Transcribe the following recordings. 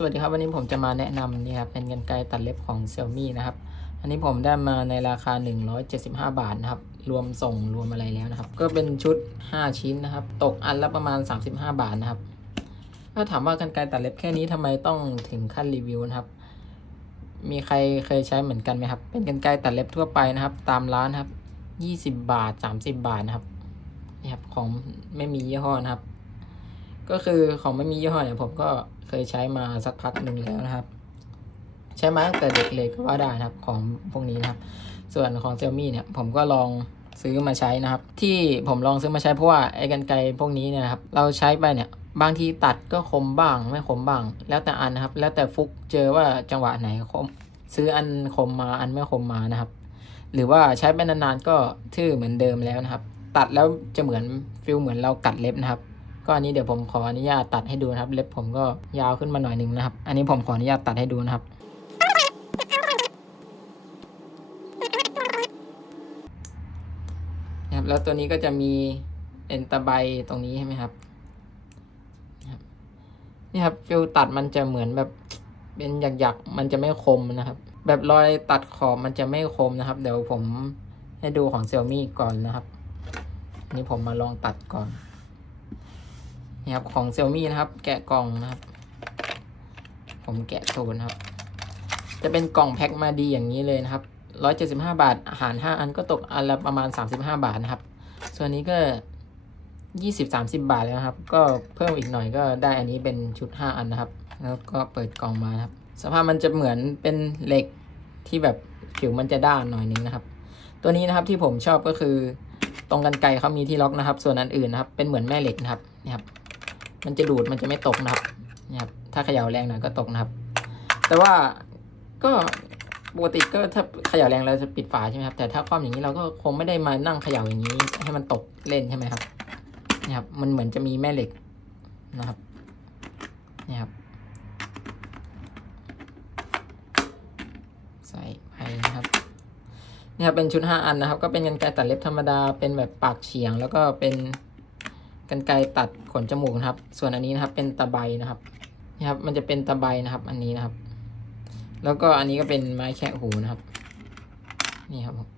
สวัสดีครับวันนี้ผมจะมาแนะนำนี่ครับเป็นกันไกรตัดเล็บของ Xiaomi นะครับ อันนี้ผมได้มาในราคา 175 บาทนะครับ รวมส่งรวมอะไรแล้วนะครับ ก็เป็นชุด 5 ชิ้นนะครับ ตกอันละประมาณ 35 บาทนะครับ ถ้าถามว่ากันไกรตัดเล็บแค่นี้ทำไมต้องถึงขั้นรีวิวนะครับ มีใครเคยใช้เหมือนกันไหมครับ เป็นกันไกรตัดเล็บทั่วไปนะครับ ตามร้านครับ 20 บาท 30 บาทนะครับนี่ครับของไม่มียี่ห้อนะครับ ก็คือของไม่มียี่ห้อเนี่ยผมก็ เคยใช้มาสักพักหนึ่งแล้วนะครับ ใช้มาตั้งแต่เด็กเลยก็ว่าได้นะครับของพวกนี้นะครับ ส่วนของ Xiaomi เนี่ยผมก็ลองซื้อมาใช้นะครับ ที่ผมลองซื้อมาใช้เพราะว่าไอ้กันไกรพวกนี้เนี่ยนะครับเราใช้ไปเนี่ยบางทีตัดก็คมบ้างไม่คมบ้าง แล้วแต่อันนะครับ แล้วแต่ฟุกเจอว่าจังหวะไหนคมซื้ออันคมมาอันไม่คมมานะครับ หรือว่าใช้ไปนานๆก็ทื่อเหมือนเดิมแล้วนะครับ ตัดแล้วจะเหมือนฟิลเหมือนเรากัดเล็บนะครับ ก็อันนี้เดี๋ยวผมขออนุญาตตัดให้ดูนะครับ เล็บผมก็ยาวขึ้นมาหน่อยหนึ่งนะครับ อันนี้ผมขออนุญาตตัดให้ดูนะครับนะครับแล้วตัวนี้ก็จะมีเอ็นตะไบตรงนี้ใช่ไหมครับนี่ครับฟิลตัดมันจะเหมือนแบบเป็นหยักๆมันจะไม่คมนะครับ แบบรอยตัดขอบมันจะไม่คมนะครับ เดี๋ยวผมให้ดูของ Xiaomi ก่อนนะครับ นี่ผมมาลองตัดก่อน นี่ครับของ Xiaomi นะครับ แกะกล่องนะครับ ผมแกะศูนครับ จะเป็นกล่องแพ็คมาดีอย่างนี้เลยนะครับร้อยเจ็ดสิบห้าบาทอาหารห้าอันก็ตกอันละประมาณสามสิบห้าบาทนะครับ ส่วนนี้ก็ยี่สิบสามสิบาทแล้วนะครับ ก็เพิ่มอีกหน่อยก็ได้อันนี้เป็นชุดห้าอันนะครับ แล้วก็เปิดกล่องมาครับ สภาพมันจะเหมือนเป็นเหล็กที่แบบผิวมันจะด้านหน่อยนึงนะครับ ตัวนี้นะครับที่ผมชอบก็คือ ตรงกันไกเขามีที่ล็อกนะครับ ส่วนอันอื่นนะครับ เป็นเหมือนแม่เหล็กนะครับนี่ครับ มันจะดูดมันจะไม่ตกนะครับนี่ครับ ถ้าเขย่าแรงหน่อยก็ตกนะครับ แต่ว่าก็ปกติก็ถ้าเขย่าแรงเราจะปิดฝาใช่ไหมครับ แต่ถ้าคว่ำอย่างนี้เราก็คงไม่ได้มานั่งเขย่าอย่างนี้ ให้มันตกเล่นใช่ไหมครับนี่ครับ มันเหมือนจะมีแม่เหล็กนะครับนี่ครับ ใส่ไปนะครับนี่ครับเป็นชุดห้าอันนะครับ ก็เป็นกันไกตัดเล็บธรรมดาเป็นแบบปากเฉียงแล้วก็เป็น กันไกตัดขนจมูกนะครับ ส่วนอันนี้นะครับเป็นตะไบนะครับนี่ครับ มันจะเป็นตะไบนะครับ อันนี้นะครับ แล้วก็อันนี้ก็เป็นไม้แคะหูนะครับ นี่ครับผม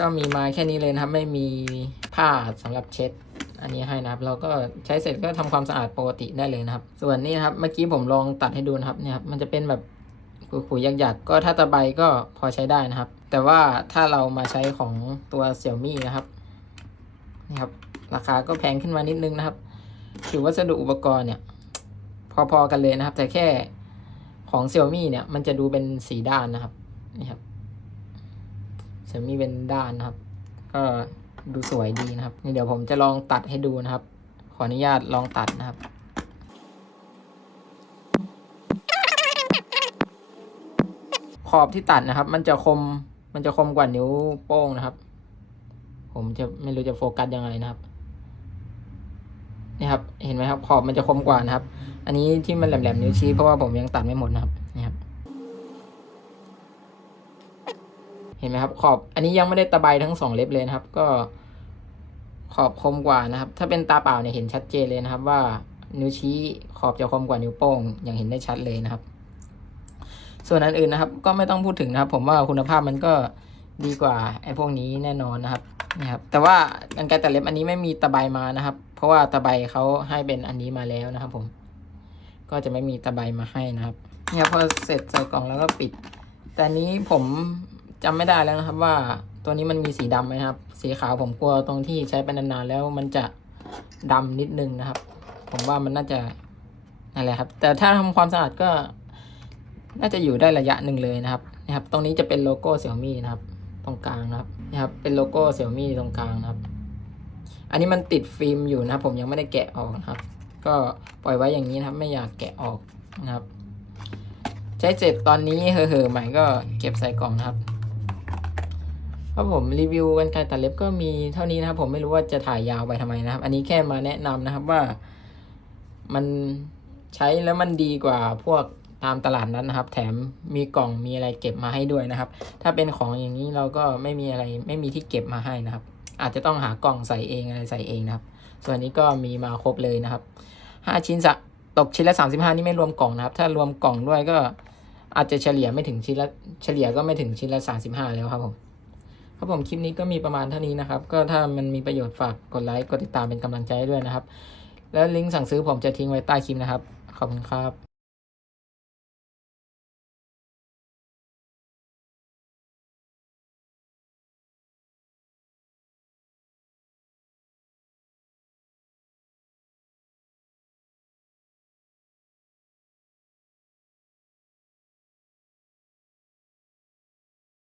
ก็มีไม้แค่นี้เลยนะครับ ไม่มีผ้าสำหรับเช็ด อันนี้ให้นะครับ เราก็ใช้เสร็จก็ทำความสะอาดปกติได้เลยนะครับ ส่วนนี้นะครับ เมื่อกี้ผมลองตัดให้ดูนะครับเนี่ยครับมันจะเป็นแบบขุยๆหยักๆก็ถ้าตะไบก็พอใช้ได้นะครับ แต่ว่าถ้าเรามาใช้ของตัว Xiaomi นะครับ นี่ครับ ราคาก็แพงขึ้นมานิดนึงนะครับ ถือวัสดุอุปกรณ์เนี่ย พอๆกันเลยนะครับ แต่แค่ของ Xiaomi เนี่ย มันจะดูเป็นสีด้านนะครับ นี่ครับ Xiaomi เป็นด้านนะครับ ก็ดูสวยดีนะครับ นี่เดี๋ยวผมจะลองตัดให้ดูนะครับ ขออนุญาตลองตัดนะครับขอบที่ตัดนะครับ มันจะคม มันจะคมกว่านิ้วโป้งนะครับ ผมจะไม่รู้จะโฟกัสยังไงนะครับนี่ครับ เห็นไหมครับขอบมันจะคมกว่านะครับ อันนี้ที่มันแหลมๆนิ้วชี้เพราะว่าผมยังตัดไม่หมดนะครับนี่ครับ เห็นไหมครับ ขอบ อันนี้ยังไม่ได้ตะไบทั้งสองเล็บเลยนะครับ ก็ ขอบคมกว่านะครับ ถ้าเป็นตาเปล่าเนี่ยเห็นชัดเจนเลยนะครับ ว่านิ้วชี้ขอบจะคมกว่านิ้วโป้งอย่างเห็นได้ชัดเลยนะครับ ส่วนอันอื่นนะครับ ก็ไม่ต้องพูดถึงนะครับ ผมว่าคุณภาพมันก็ดีกว่าไอ้พวกนี้แน่นอนนะครับ นะครับแต่ว่ากันไกรตัดเล็บอันนี้ไม่มีตะไบมานะครับ เพราะว่าตะไบเขาให้เป็นอันนี้มาแล้วนะครับผม ก็จะไม่มีตะไบมาให้นะครับเนี่ยพอเสร็จใส่กล่องแล้วก็ปิด แต่นี้ผมจำไม่ได้แล้วนะครับว่าตัวนี้มันมีสีดำไหมครับ สีขาวผมกลัวตรงที่ใช้ไปนานๆแล้วมันจะดำนิดนึงนะครับ ผมว่ามันน่าจะนั่นแหละครับ แต่ถ้าทำความสะอาดก็ น่าจะอยู่ได้ระยะหนึ่งเลยนะครับนะครับ ตรงนี้จะเป็นโลโก้เสี่ยมี่นะครับ ตรงกลางนะครับนะครับเป็นโลโก้เสี่ยมี่ตรงกลางนะครับ อันนี้มันติดฟิล์มอยู่นะผมยังไม่ได้แกะออกนะครับ ก็ปล่อยไว้อย่างนี้นะครับ ไม่อยากแกะออกนะครับ ใช้เสร็จตอนนี้เห่อๆใหม่ก็เก็บใส่กล่องนะครับเพราะผมรีวิวกันไกรตัดเล็บก็มีเท่านี้นะครับ ผมไม่รู้ว่าจะถ่ายยาวไปทำไมนะครับ อันนี้แค่มาแนะนำนะครับว่ามันใช้แล้วมันดีกว่าพวก ตามตลาดนั้นนะครับ แถมมีกล่องมีอะไรเก็บมาให้ด้วยนะครับ ถ้าเป็นของอย่างนี้เราก็ไม่มีอะไรไม่มีที่เก็บมาให้นะครับ อาจจะต้องหากล่องใส่เองอะไรใส่เองนะครับ ส่วนนี้ก็มีมาครบเลยนะครับห้าชิ้นสะตกชิ้นละสามสิบห้านี่ไม่รวมกล่องนะครับ ถ้ารวมกล่องด้วยก็อาจจะเฉลี่ยไม่ถึงชิ้นละเฉลี่ยก็ไม่ถึงชิ้นละสามสิบห้าแล้วครับผมครับผมคลิปนี้ก็มีประมาณเท่านี้นะครับ ก็ถ้ามันมีประโยชน์ฝากกดไลค์กดติดตามเป็นกำลังใจด้วยนะครับ แล้วลิงก์สั่งซื้อผมจะทิ้งไว้ใต้คลิปนะครับ ขอบคุณครับ